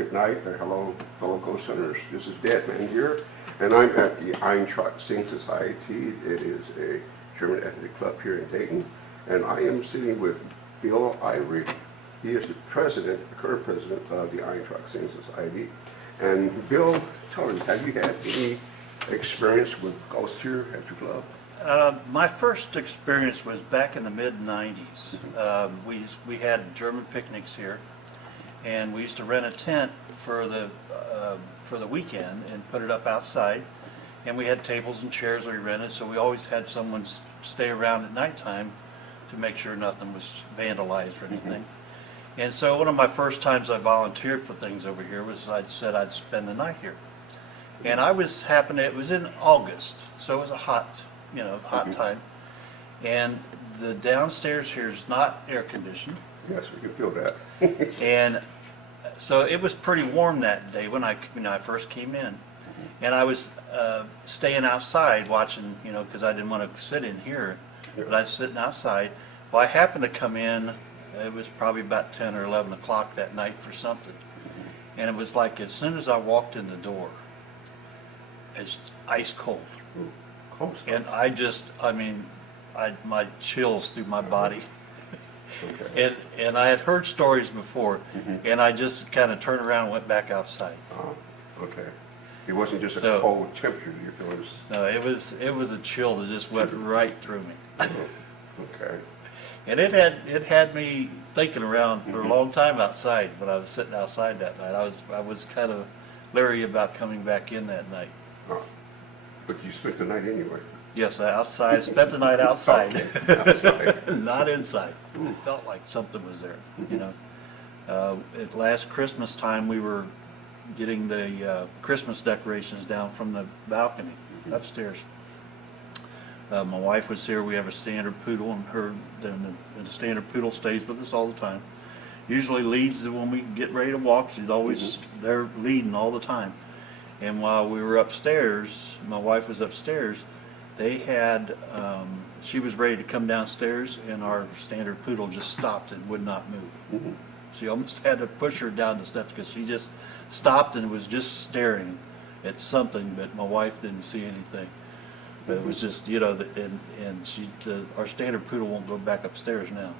good night, hello fellow ghost hunters. This is Deadman here, and I'm at the Eintracht Sing Society. It is a German ethnic club here in Dayton, and I am sitting with Bill Ivory. He is the president, the current president of the Eintracht Sing Society. And Bill, tell us, have you had any experience with ghosts here at your club? My first experience was back in the mid-90s. We had German picnics here, and we used to rent a tent for the weekend and put it up outside. And we had tables and chairs we rented, so we always had someone stay around at nighttime to make sure nothing was vandalized or anything. And so one of my first times I volunteered for things over here was I'd said I'd spend the night here. And it was in August, so it was a hot time. And the downstairs here is not air conditioned. Yes, we can feel that. And so it was pretty warm that day when I first came in. And I was staying outside watching, because I didn't want to sit in here, but I was sitting outside. Well, I happened to come in, it was probably about 10 or 11 o'clock that night for something. And it was like as soon as I walked in the door, it's ice cold. Ooh, cold stuff. And my chills through my body. Okay. And I had heard stories before, and I just kind of turned around and went back outside. Okay. It wasn't just a cold temperature you feel. No, it was a chill that just went right through me. Okay. And it had me thinking around for a long time outside when I was sitting outside that night. I was kind of leery about coming back in that night. But you spent the night anyway. Yes, outside. Spent the night outside. Okay. Outside. Not inside. It felt like something was there, At last Christmas time, we were getting the Christmas decorations down from the balcony upstairs. My wife was here. We have a standard poodle, and the standard poodle stays with us all the time. Usually leads when we get ready to walk. She's always there leading all the time. And while we were upstairs, my wife was upstairs, they had, she was ready to come downstairs, and our standard poodle just stopped and would not move. She almost had to push her down the steps because she just stopped and was just staring at something, but my wife didn't see anything. But it was just, our standard poodle won't go back upstairs now.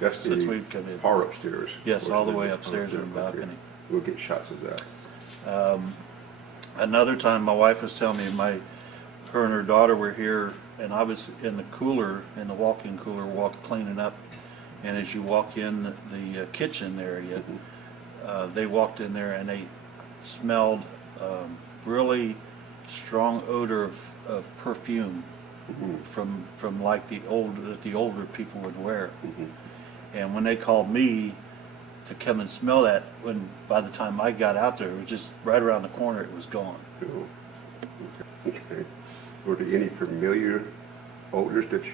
That's since we've come in. Far upstairs. Yes, all the way upstairs in the balcony. Okay. We'll get shots of that. Another time, my wife was telling me her and her daughter were here, and I was in the cooler, in the walk-in cooler, cleaning up. And as you walk in the kitchen area, they walked in there and they smelled really strong odor of perfume from like the older people would wear. And when they called me to come and smell that, by the time I got out there, it was just right around the corner. It was gone. Cool. Okay. Were there any familiar odors that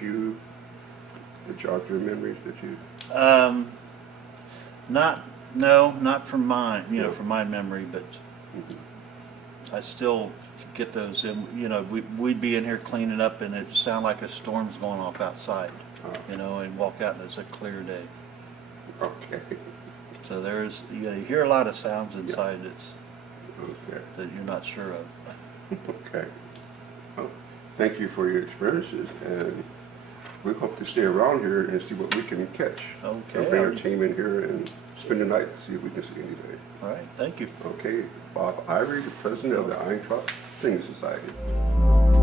jog your memories that you? Not from mine, from my memory, but I still get those. And we'd be in here cleaning up, and it sounded like a storm's going off outside, and walk out, and it's a clear day. Okay. So you hear a lot of sounds inside Okay. that you're not sure of. Okay. Well, thank you for your experiences, and we hope to stay around here and see what we can catch. Okay. Bring our team in here and spend the night, see if we can see anything. All right, thank you. Okay, Bob Ivory, the president of the Eintracht Sing Society.